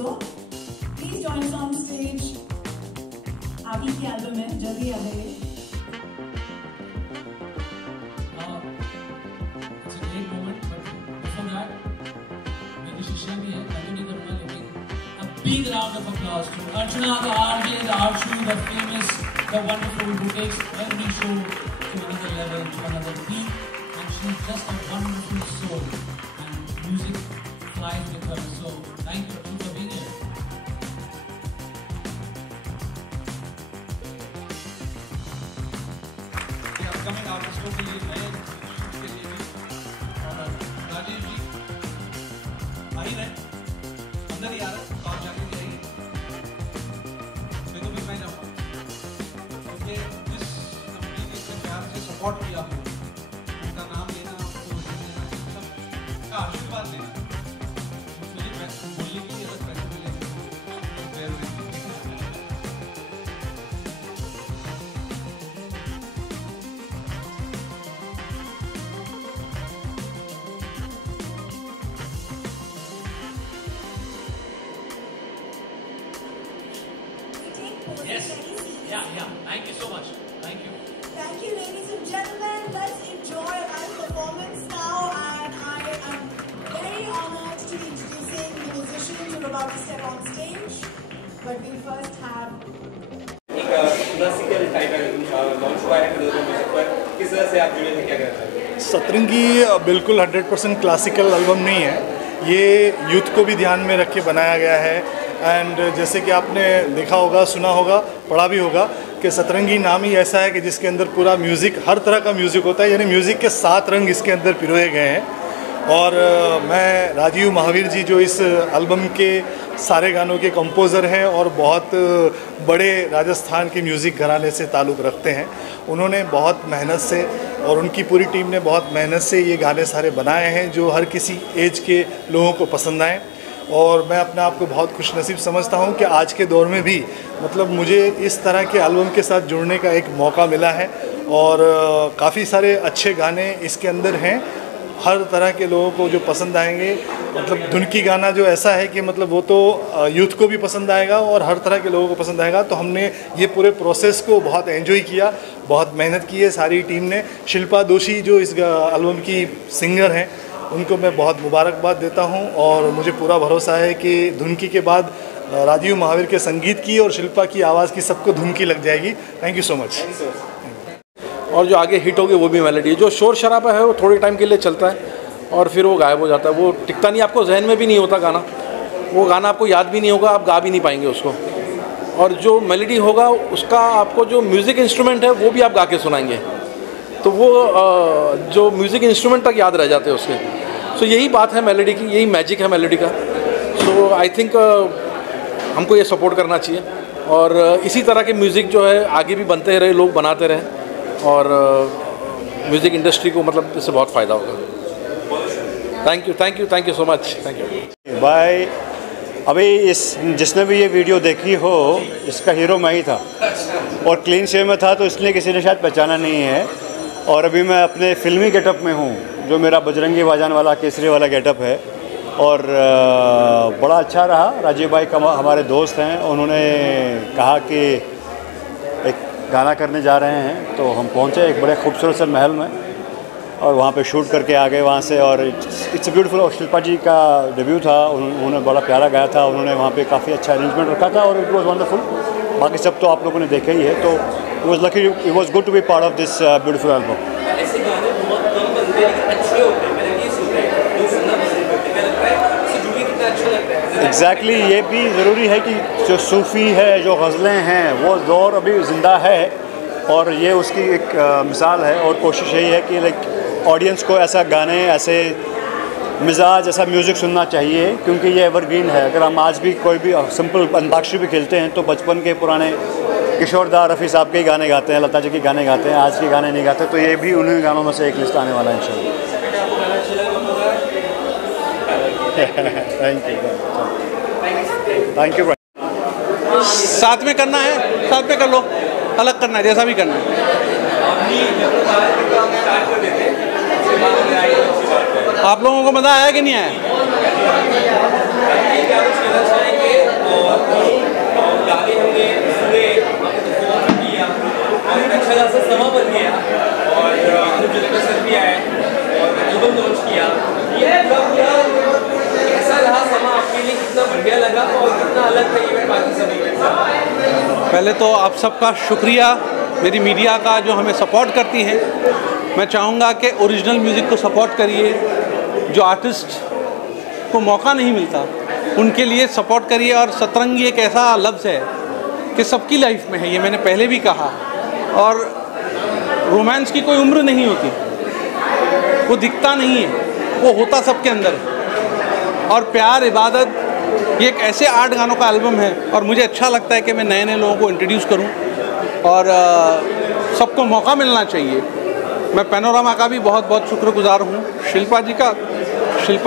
also. Please join us on stage. आगे की album है, जल्दी आ जाइए. It's a great moment, but before that, मेरी शिष्या भी है, मैं नहीं करूँगा, लेकिन a big round of applause to Archana, the RJ, the Arshu, the famous, the wonderful, who takes every show to another level, to another peak, and she's just a wonderful soul, and music flies with her. So thank you for being here. Upcoming आर्टिस्टों के लिए नए shoot के लिए भी और राजीव जी आ ही रहे अंदर ही आ रहे तो आप जाके भी आइए मैं तो भी मैं जाऊँगा क्योंकि जिस कंपनी ने इतने प्यार से सपोर्ट किया हो उनका नाम लेना उनको लेना सबका आशीर्वाद लेना मुझे बोलने के लिए अगर पैसे मिले Yes. Yeah. Thank you so much. Thank you. Thank you, ladies and gentlemen. Let's enjoy a live performance now, and I am very honored to be introducing the musicians who are about to step on stage. But we first have. Classical type launch हुआ है music पर, किस तरह से आप जुड़े थे, क्या कहना चाहिए? सतरंगी बिल्कुल 100% क्लासिकल एल्बम नहीं है, ये यूथ को भी ध्यान में रख के बनाया गया है. एंड जैसे कि आपने देखा होगा, सुना होगा, पढ़ा भी होगा कि सतरंगी नाम ही ऐसा है कि जिसके अंदर पूरा म्यूज़िक, हर तरह का म्यूज़िक होता है, यानी म्यूज़िक के 7 रंग इसके अंदर पिरोए गए हैं. और मैं राजीव महावीर जी जो इस एल्बम के सारे गानों के कंपोज़र हैं और बहुत बड़े राजस्थान के म्यूज़िक घराने से ताल्लुक़ रखते हैं, उन्होंने बहुत मेहनत से और उनकी पूरी टीम ने बहुत मेहनत से ये गाने सारे बनाए हैं जो हर किसी एज के लोगों को पसंद आए. और मैं अपने आप को बहुत खुशनसीब समझता हूँ कि आज के दौर में भी मतलब मुझे इस तरह के एल्बम के साथ जुड़ने का एक मौका मिला है. और काफ़ी सारे अच्छे गाने इसके अंदर हैं, हर तरह के लोगों को जो पसंद आएंगे. मतलब धुन की गाना जो ऐसा है कि मतलब वो तो यूथ को भी पसंद आएगा और हर तरह के लोगों को पसंद आएगा. तो हमने ये पूरे प्रोसेस को बहुत एंजॉय किया, बहुत मेहनत की है सारी टीम ने. शिल्पा दोषी जो इस एल्बम की सिंगर हैं, उनको मैं बहुत मुबारकबाद देता हूं और मुझे पूरा भरोसा है कि धुनकी के बाद राजीव महावीर के संगीत की और शिल्पा की आवाज़ की सबको धुनकी लग जाएगी. Thank you so much. और जो आगे हिट होगी वो भी मेलोडी. जो शोर शराबा है वो थोड़े टाइम के लिए चलता है और फिर वो गायब हो जाता है, वो टिकता नहीं, आपको जहन में भी नहीं होता गाना, वो गाना आपको याद भी नहीं होगा, आप गा भी नहीं पाएंगे उसको. और जो मेलोडी होगा उसका आपको जो म्यूज़िक इंस्ट्रूमेंट है वो भी आप गा के सुनाएंगे, तो वो जो म्यूज़िक इंस्ट्रूमेंट तक याद रह जाते हैं उसके. सो यही बात है मेलोडी की, यही मैजिक है मेलोडी का. सो आई थिंक हमको ये सपोर्ट करना चाहिए और इसी तरह के म्यूज़िक जो है आगे भी बनते रहे, लोग बनाते रहे और म्यूज़िक इंडस्ट्री को मतलब इससे बहुत फ़ायदा होगा. Thank you so much. Thank you भाई. अभी जिसने भी ये वीडियो देखी हो, इसका हीरो मैं ही था और क्लीन शेव में था, तो इसलिए किसी ने शायद पहचाना नहीं है. और अभी मैं अपने फिल्मी गेटअप में हूँ, जो मेरा बजरंगी भाईजान वाला केसरी वाला गेटअप है. और बड़ा अच्छा रहा. राजीव भाई हमारे दोस्त हैं, उन्होंने कहा कि एक गाना करने जा रहे हैं, तो हम पहुँचे एक बड़े खूबसूरत से महल में और वहाँ पे शूट करके आ गए वहाँ से. और इट्स ब्यूटीफुल. और शिल्पा जी का डेब्यू था, उन्होंने बड़ा प्यारा गाया था, उन्होंने वहाँ पे काफ़ी अच्छा अरेंजमेंट रखा था और इट वाज वंडरफुल. बाकी सब तो आप लोगों ने देखा ही है. तो it was lucky, it was good to be part of this beautiful album. ऐसे गाने बहुत कम बनते हैं लेकिन अच्छे होते हैं. मैंने ये सुना है, लोग सुनना पसंद करते हैं. लगता है इससे जुड़े कितना अच्छा लगता है. एग्जैक्टली. ये भी ज़रूरी है कि जो सूफ़ी है, जो गज़लें हैं, वो दौर अभी ज़िंदा है और ये उसकी एक मिसाल है. और कोशिश यही है कि लाइक ऑडियंस को ऐसा गाने, ऐसे मिजाज, ऐसा म्यूज़िक सुनना चाहिए, क्योंकि ये एवरग्रीन है. अगर हम आज भी कोई भी सिंपल अंताक्षरी भी खेलते हैं तो बचपन के पुराने किशोरदा, रफ़ी साहब के ही गाने गाते हैं, लता जी के गाने गाते हैं, आज के गाने नहीं गाते. तो ये भी उन्हीं गानों में से एक लिस्ट आने वाला है इंशाल्लाह. Thank you. साथ में करना है, साथ में कर लो, अलग करना है, जैसा भी करना है. आप लोगों को मज़ा आया कि नहीं आया? अलग था इवेंट बाकी सब इवेंट से? पहले तो आप सबका शुक्रिया, मेरी मीडिया का जो हमें सपोर्ट करती है। मैं चाहूँगा कि ओरिजिनल म्यूज़िक को सपोर्ट करिए, जो आर्टिस्ट को मौका नहीं मिलता उनके लिए सपोर्ट करिए। और सतरंगी एक ऐसा लफ्ज़ है कि सबकी लाइफ में है, ये मैंने पहले भी कहा। और रोमांस की कोई उम्र नहीं होती, वो दिखता नहीं है, वो होता सबके अंदर है। और प्यार, इबादत, ये एक ऐसे 8 गानों का एल्बम है और मुझे अच्छा लगता है कि मैं नए नए लोगों को इंट्रोड्यूस करूं और सबको मौका मिलना चाहिए। मैं पैनोरामा का भी बहुत बहुत शुक्रगुजार हूं, शिल्पा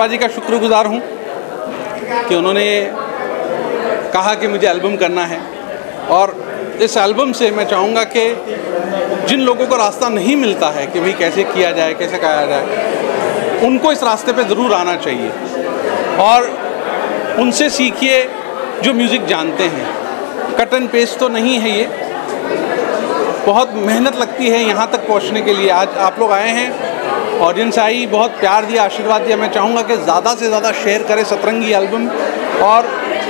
जी का शुक्रगुजार हूं कि उन्होंने कहा कि मुझे एल्बम करना है। और इस एल्बम से मैं चाहूँगा कि जिन लोगों को रास्ता नहीं मिलता है कि भाई कैसे किया जाए, कैसे गाया जाए, उनको इस रास्ते पे ज़रूर आना चाहिए और उनसे सीखिए जो म्यूज़िक जानते हैं। कट एंड पेस्ट तो नहीं है, ये बहुत मेहनत लगती है यहाँ तक पहुँचने के लिए। आज आप लोग आए हैं, ऑडियंस आई, बहुत प्यार दिया, आशीर्वाद दिया। मैं चाहूँगा कि ज़्यादा से ज़्यादा शेयर करें सतरंगी एल्बम और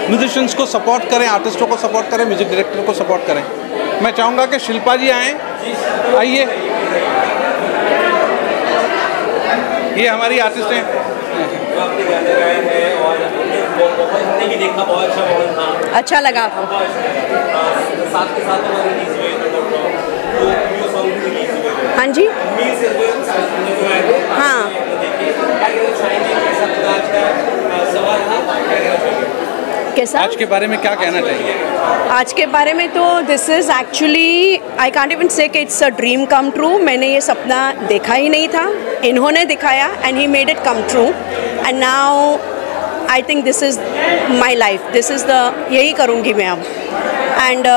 म्यूजिशियंस को सपोर्ट करें, आर्टिस्टों को सपोर्ट करें, म्यूज़िक डायरेक्टर को सपोर्ट करें। मैं चाहूँगा कि शिल्पा जी आएँ, आइए, ये हमारी आर्टिस्ट हैं। आपने गाने गाए हैं और हिंदी भी देखा, बहुत अच्छा माहौल था। अच्छा लगा आपको? साथ के साथ हमारे रिलीज हुए तो वीडियो सॉन्ग भी रिलीज हुए। हाँ जी, हाँ। कैसा? आज के बारे में क्या कहना चाहिए? आज के बारे में तो this is actually, I can't even से कि it's a dream come true. मैंने ये सपना देखा ही नहीं था, इन्होंने दिखाया and he made it come true and now I think this is my life, this is the, यही करूँगी मैं अब। एंड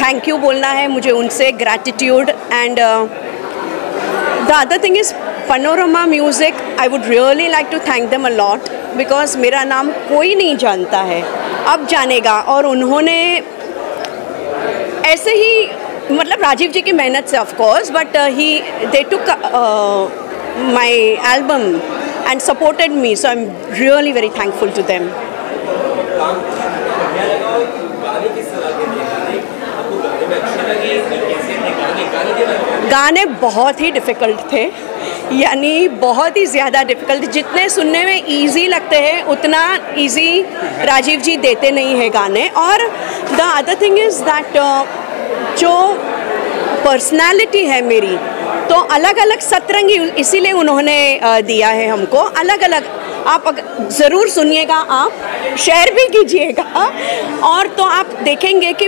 थैंक यू बोलना है मुझे उनसे, gratitude. And the other thing is Panorama Music, I would really like to thank them a lot because मेरा नाम कोई नहीं जानता है, अब जानेगा। और उन्होंने ऐसे ही, मतलब राजीव जी की मेहनत से of course, but they took my album and supported me, so I am really very thankful to them. गाने बहुत ही डिफ़िकल्ट थे, यानी बहुत ही ज़्यादा डिफ़िकल्ट। जितने सुनने में इजी लगते हैं उतना इजी राजीव जी देते नहीं है गाने। और the other thing is that जो पर्सनालिटी है मेरी, तो अलग अलग सतरंगी, इसीलिए उन्होंने दिया है हमको अलग अलग। आप ज़रूर सुनिएगा, आप शेयर भी कीजिएगा, और तो आप देखेंगे कि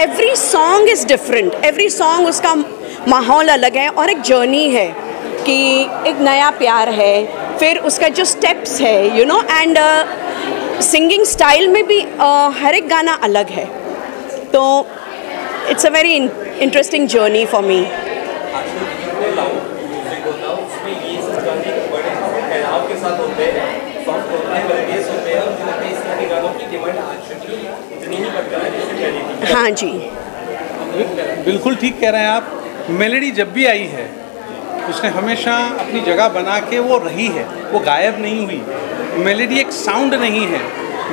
every song is different, every song उसका माहौल अलग है और एक जर्नी है कि एक नया प्यार है, फिर उसका जो स्टेप्स है, you know, and singing style में भी हर एक गाना अलग है। तो it's a very interesting journey for me. हाँ जी, बिल्कुल ठीक कह रहे हैं आप। मेलोडी जब भी आई है उसने हमेशा अपनी जगह बना के वो रही है, वो गायब नहीं हुई। मेलोडी एक साउंड नहीं है,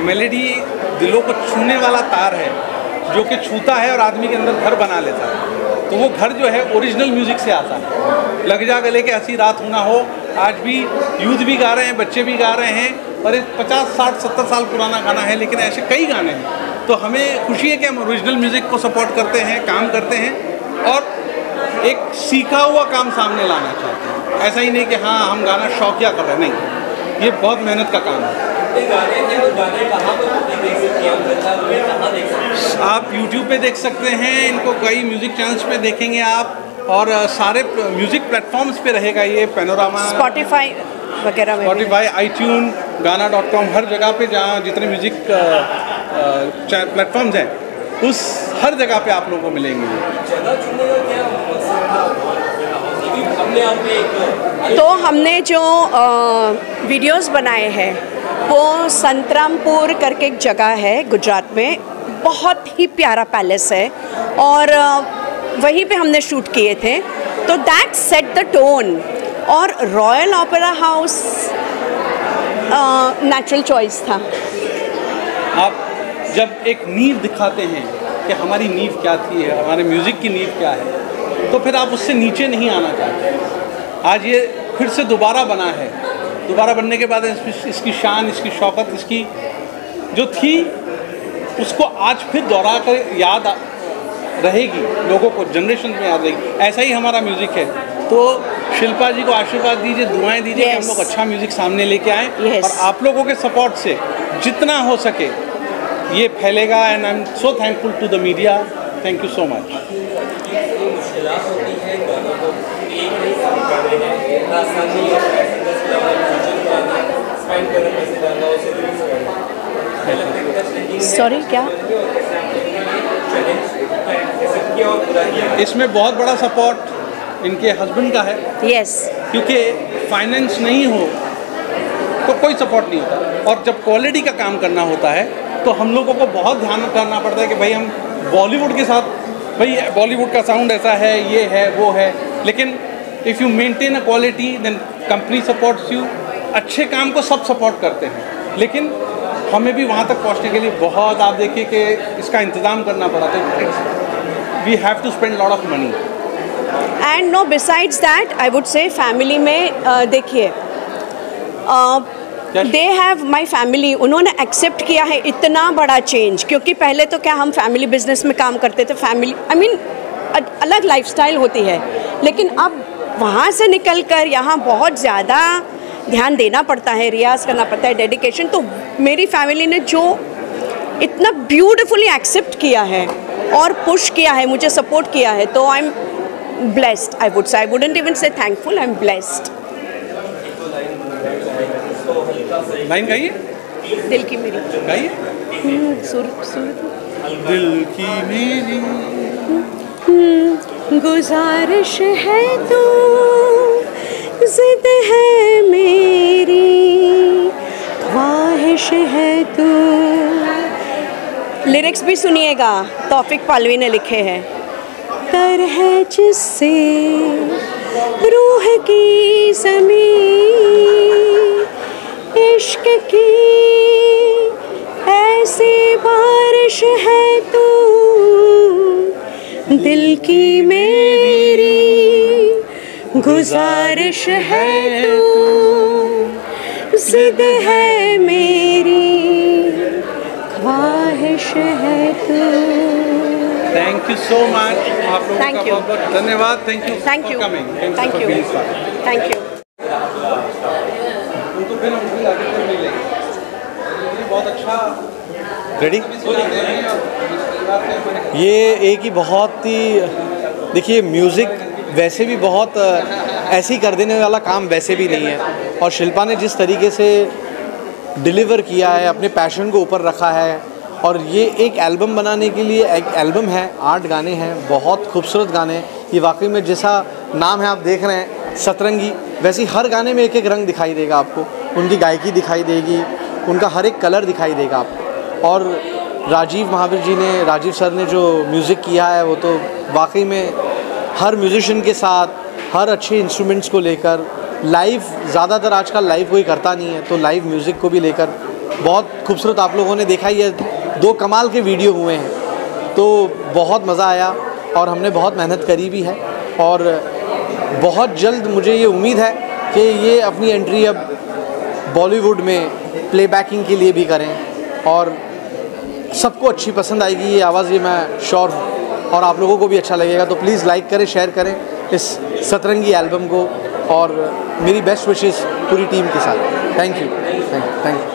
मेलोडी दिलों को छूने वाला तार है जो कि छूता है और आदमी के अंदर घर बना लेता है। तो वो घर जो है ओरिजिनल म्यूज़िक से आता है। लग जा गले के हंसी रात होना हो, आज भी यूथ भी गा रहे हैं, बच्चे भी गा रहे हैं, और एक 50, 60, 70 साल पुराना गाना है, लेकिन ऐसे कई गाने हैं। तो हमें खुशी है कि हम ओरिजिनल म्यूज़िक को सपोर्ट करते हैं, काम करते हैं और एक सीखा हुआ काम सामने लाना चाहते हैं। ऐसा ही नहीं कि हाँ हम गाना शौकिया कर रहे हैं, नहीं, ये बहुत मेहनत का काम है। आप YouTube पे देख सकते हैं, इनको कई म्यूज़िक चैनल्स पे देखेंगे आप, और सारे म्यूज़िक प्लेटफॉर्म्स पे रहेगा ये पैनोरामा, स्पॉटिफाई वगैरह में, स्पॉटिफाई, iTunes, गाना.com, हर जगह पे जहाँ जितने म्यूज़िक प्लेटफॉर्म्स हैं उस हर जगह पे आप लोगों को मिलेंगे। तो हमने जो वीडियोस बनाए हैं वो संतरामपुर करके एक जगह है गुजरात में, बहुत ही प्यारा पैलेस है और वहीं पे हमने शूट किए थे। तो दैट सेट द टोन, और royal Opera house natural choice था। आप जब एक नींव दिखाते हैं कि हमारी नींव क्या थी, हमारे म्यूज़िक की नींव क्या है, तो फिर आप उससे नीचे नहीं आना चाहते। आज ये फिर से दोबारा बना है, दोबारा बनने के बाद इसकी शान, इसकी शौकत, इसकी जो थी उसको आज फिर दोहरा कर याद रहेगी, लोगों को जनरेशन में याद रहेगी। ऐसा ही हमारा म्यूज़िक है। तो शिल्पा जी को आशीर्वाद दीजिए, दुआएं दीजिए कि हम लोग अच्छा म्यूज़िक सामने लेके आएँ और आप लोगों के सपोर्ट से जितना हो सके ये फैलेगा। And I am so thankful to the media. Thank you so much. Sorry क्या? इसमें बहुत बड़ा सपोर्ट इनके हस्बैंड का है। यस। क्योंकि फाइनेंस नहीं हो तो कोई सपोर्ट नहीं होता, और जब क्वालिटी का काम करना होता है तो हम लोगों को बहुत ध्यान करना पड़ता है कि भाई हम बॉलीवुड के साथ, भाई बॉलीवुड का साउंड ऐसा है, ये है, वो है, लेकिन if you maintain a quality then company supports you. अच्छे काम को सब सपोर्ट करते हैं, लेकिन हमें भी वहाँ तक पहुँचने के लिए बहुत, आप देखिए कि इसका इंतज़ाम करना पड़ा, तो we have to spend lot of money. And no besides that I would say family में देखिए दे हैव माई फैमिली, उन्होंने एक्सेप्ट किया है इतना बड़ा चेंज। क्योंकि पहले तो क्या हम फैमिली बिजनेस में काम करते थे, फैमिली आई मीन अलग लाइफस्टाइल होती है, लेकिन अब वहाँ से निकल कर यहाँ बहुत ज़्यादा ध्यान देना पड़ता है, रियाज़ करना पड़ता है, डेडिकेशन। तो मेरी फैमिली ने जो इतना ब्यूटिफुली एक्सेप्ट किया है और पुश किया है, मुझे सपोर्ट किया है, तो I am blessed. I would say, I wouldn't even say thankful, I am blessed. Line गाइए, दिल की मेरी गाइए। सुर सुर दिल की मेरी गुजारिश है तू, जिद है मेरी, ख्वाहिश है तू। लिरिक्स भी सुनिएगा, तौफिक पालवी ने लिखे हैं। कर है जिससे रूह की ज़मीन, इश्क की ऐसी बारिश है तू, दिल की मेरी गुजारिश है तू, जिद है मेरी, ख्वाहिश है तू। थैंक यू सो मच, आप लोगों का बहुत बहुत धन्यवाद। Thank you, thank you, thank you, thank you. उनको फिर हम भी आगे फिर मिलेंगे। बहुत अच्छा रेडी। ये एक ही बहुत ही, देखिए म्यूज़िक वैसे भी बहुत ऐसे ही कर देने वाला काम वैसे भी नहीं है, और शिल्पा ने जिस तरीके से डिलीवर किया है, अपने पैशन को ऊपर रखा है, और ये एक एल्बम बनाने के लिए एक एल्बम है, 8 गाने हैं, बहुत खूबसूरत गाने हैं। ये वाकई में जैसा नाम है आप देख रहे हैं सतरंगी, वैसे ही हर गाने में एक एक रंग दिखाई देगा आपको, उनकी गायकी दिखाई देगी, उनका हर एक कलर दिखाई देगा आपको। और राजीव महावीर जी ने, राजीव सर ने जो म्यूज़िक किया है वो तो वाकई में हर म्यूज़िशियन के साथ, हर अच्छे इंस्ट्रूमेंट्स को लेकर, लाइव ज़्यादातर आजकल लाइव कोई करता नहीं है, तो लाइव म्यूज़िक को भी लेकर बहुत खूबसूरत आप लोगों ने देखा ही है। 2 कमाल के वीडियो हुए हैं, तो बहुत मज़ा आया और हमने बहुत मेहनत करी भी है, और बहुत जल्द मुझे ये उम्मीद है कि ये अपनी एंट्री अब बॉलीवुड में प्लेबैकिंग के लिए भी करें, और सबको अच्छी पसंद आएगी ये आवाज़, ये मैं श्योर हूँ, और आप लोगों को भी अच्छा लगेगा। तो प्लीज़ लाइक करें, शेयर करें इस सतरंगी एल्बम को, और मेरी बेस्ट विशेस पूरी टीम के साथ। Thank you, thank you.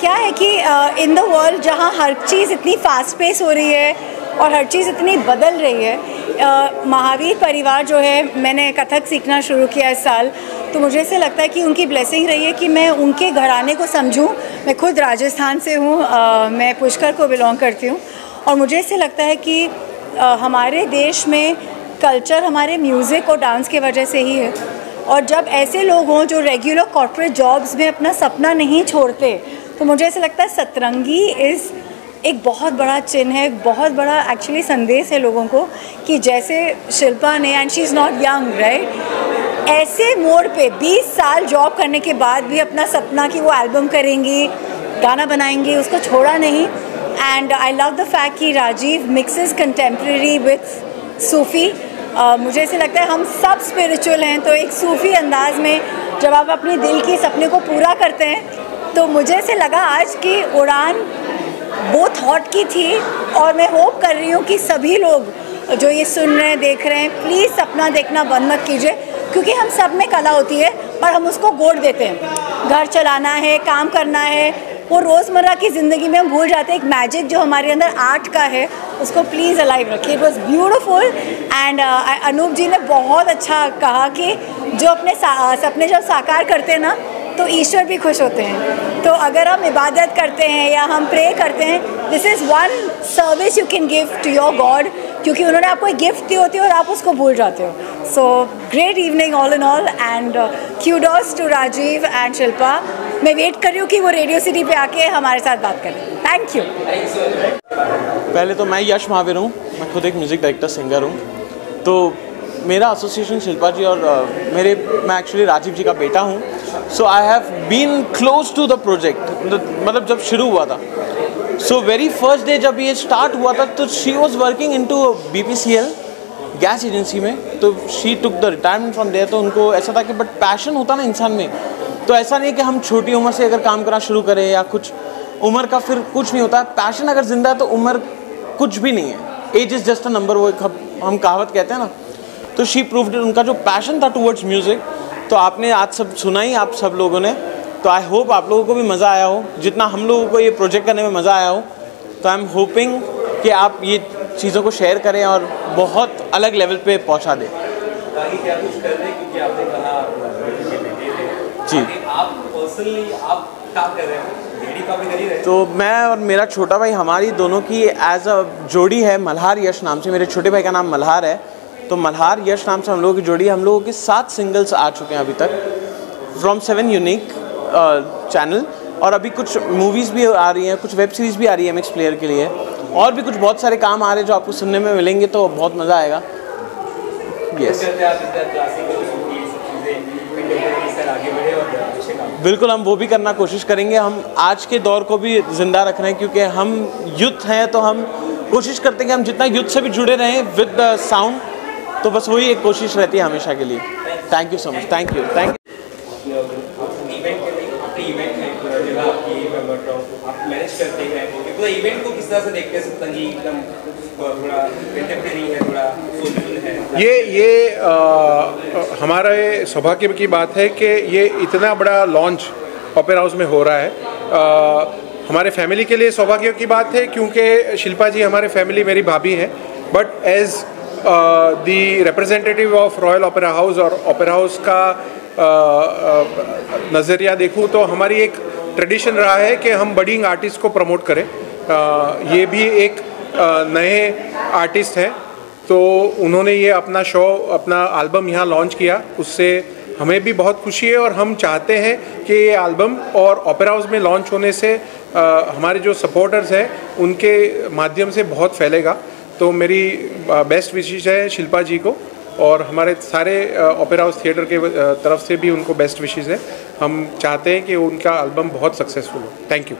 क्या है कि इन द वर्ल्ड जहाँ हर चीज़ इतनी फास्ट पेस हो रही है और हर चीज़ इतनी बदल रही है, महावीर परिवार जो है, मैंने कथक सीखना शुरू किया इस साल, तो मुझे ऐसे लगता है कि उनकी ब्लेसिंग रही है कि मैं उनके घराने को समझूं। मैं खुद राजस्थान से हूँ, मैं पुष्कर को बिलोंग करती हूँ, और मुझे ऐसे लगता है कि हमारे देश में कल्चर हमारे म्यूज़िक और डांस की वजह से ही है, और जब ऐसे लोग हों जो रेगुलर कॉर्पोरेट जॉब्स में अपना सपना नहीं छोड़ते, तो मुझे ऐसा लगता है सतरंगी इज़ एक बहुत बड़ा चिन्ह है, बहुत बड़ा एक्चुअली संदेश है लोगों को कि जैसे शिल्पा ने, and she is not young right, ऐसे मोड़ पे 20 साल जॉब करने के बाद भी अपना सपना कि वो एल्बम करेंगी, गाना बनाएंगी, उसको छोड़ा नहीं। And I love the fact कि राजीव मिक्सेस कंटेम्प्रेरी विथ सूफ़ी। मुझे ऐसे लगता है हम सब स्पिरिचुअल हैं, तो एक सूफ़ी अंदाज में जब आप अपने दिल की सपने को पूरा करते हैं, तो मुझे ऐसे लगा आज की उड़ान वो थॉट की थी। और मैं होप कर रही हूँ कि सभी लोग जो ये सुन रहे हैं, देख रहे हैं, प्लीज़ सपना देखना बंद मत कीजिए, क्योंकि हम सब में कला होती है पर हम उसको गोड़ देते हैं। घर चलाना है, काम करना है, वो रोज़मर्रा की ज़िंदगी में हम भूल जाते हैं। एक मैजिक जो हमारे अंदर आर्ट का है उसको प्लीज़ अलाइव रखिए। It was beautiful and Anoop ji ने बहुत अच्छा कहा कि जो अपने सपने जब साकार करते हैं ना, तो ईश्वर भी खुश होते हैं। तो अगर हम इबादत करते हैं या हम प्रे करते हैं, this is one service you can give to your god, क्योंकि उन्होंने आपको एक गिफ्ट दी होती है और आप उसको भूल जाते हो। So great evening all in all and kudos to Rajiv and Shilpa. मैं वेट कर रही हूँ कि वो रेडियो सिटी पे आके हमारे साथ बात करें। Thank you. पहले तो मैं यश महावीर हूँ, मैं खुद एक म्यूज़िक डायरेक्टर सिंगर हूँ। तो मेरा एसोसिएशन शिल्पा जी और मैं एक्चुअली राजीव जी का बेटा हूँ। So I have been close to the project, मतलब जब शुरू हुआ था। सो वेरी फर्स्ट डे जब ये स्टार्ट हुआ था, तो she was working in to BPCL gas agency में, तो she took the retirement from there. तो उनको ऐसा था कि बट पैशन होता ना इंसान में, तो ऐसा नहीं कि हम छोटी उम्र से अगर काम करना शुरू करें या कुछ उम्र का फिर कुछ नहीं होता है। पैशन अगर जिंदा है तो उम्र कुछ भी नहीं है, age is just a number, वो एक हम कहावत कहते हैं ना। तो शी प्रूव्ड उनका जो पैशन था टूवर्ड्स म्यूज़िक, तो आपने आज सब सुना ही आप सब लोगों ने। तो आई होप आप लोगों को भी मज़ा आया हो, जितना हम लोगों को ये प्रोजेक्ट करने में मज़ा आया हो। तो आई एम होपिंग कि आप ये चीज़ों को शेयर करें और बहुत अलग लेवल पे पहुंचा दें। क्या कुछ कर रहे हैं, क्योंकि आपने कहा जी, आप पर्सनली आप क्या कर रहे हैं? तो मैं और मेरा छोटा भाई, हमारी दोनों की एज अ जोड़ी है मल्हार यश नाम से। मेरे छोटे भाई का नाम मल्हार है, तो मल्हार यश नाम से हम लोगों की जोड़ी। हम लोगों के 7 सिंगल्स आ चुके हैं अभी तक फ्रॉम 7 यूनिक चैनल, और अभी कुछ मूवीज़ भी आ रही हैं, कुछ वेब सीरीज़ भी आ रही है MX प्लेयर के लिए, और भी कुछ बहुत सारे काम आ रहे हैं जो आपको सुनने में मिलेंगे, तो बहुत मज़ा आएगा। यस, बिल्कुल हम वो भी करना कोशिश करेंगे। हम आज के दौर को भी ज़िंदा रख रहे हैं, क्योंकि हम यूथ हैं, तो हम कोशिश करते हैं कि हम जितना यूथ से भी जुड़े रहें विद द साउंड। तो बस वही एक कोशिश रहती है हमेशा के लिए। Thank you so much. Thank you. Manage करते हैं पूरा इवेंट को किस तरह से देखते हैं? सत्संगी एकदम थोड़ा कंटेम्परेरी है, थोड़ा सोशल है। ये हमारा सौभाग्य की बात है कि ये इतना बड़ा लॉन्च ओपेरा हाउस में हो रहा है। हमारे फैमिली के लिए सौभाग्य की बात है, क्योंकि शिल्पा जी हमारे फैमिली, मेरी भाभी हैं, but as the representative of Royal Opera House और ओपेरा हाउस का नज़रिया देखूँ तो हमारी एक ट्रेडिशन रहा है कि हम बडिंग आर्टिस्ट को प्रमोट करें। ये भी एक नए आर्टिस्ट हैं, तो उन्होंने ये अपना शो, अपना एल्बम यहाँ लॉन्च किया, उससे हमें भी बहुत खुशी है। और हम चाहते हैं कि ये एल्बम और ओपेरा हाउस में लॉन्च होने से हमारे जो सपोर्टर्स हैं उनके माध्यम से बहुत फैलेगा। तो मेरी बेस्ट विशेष है शिल्पा जी को, और हमारे सारे ओपेरा हाउस थिएटर के तरफ से भी उनको बेस्ट विशेष है। हम चाहते हैं कि उनका एल्बम बहुत सक्सेसफुल हो। Thank you.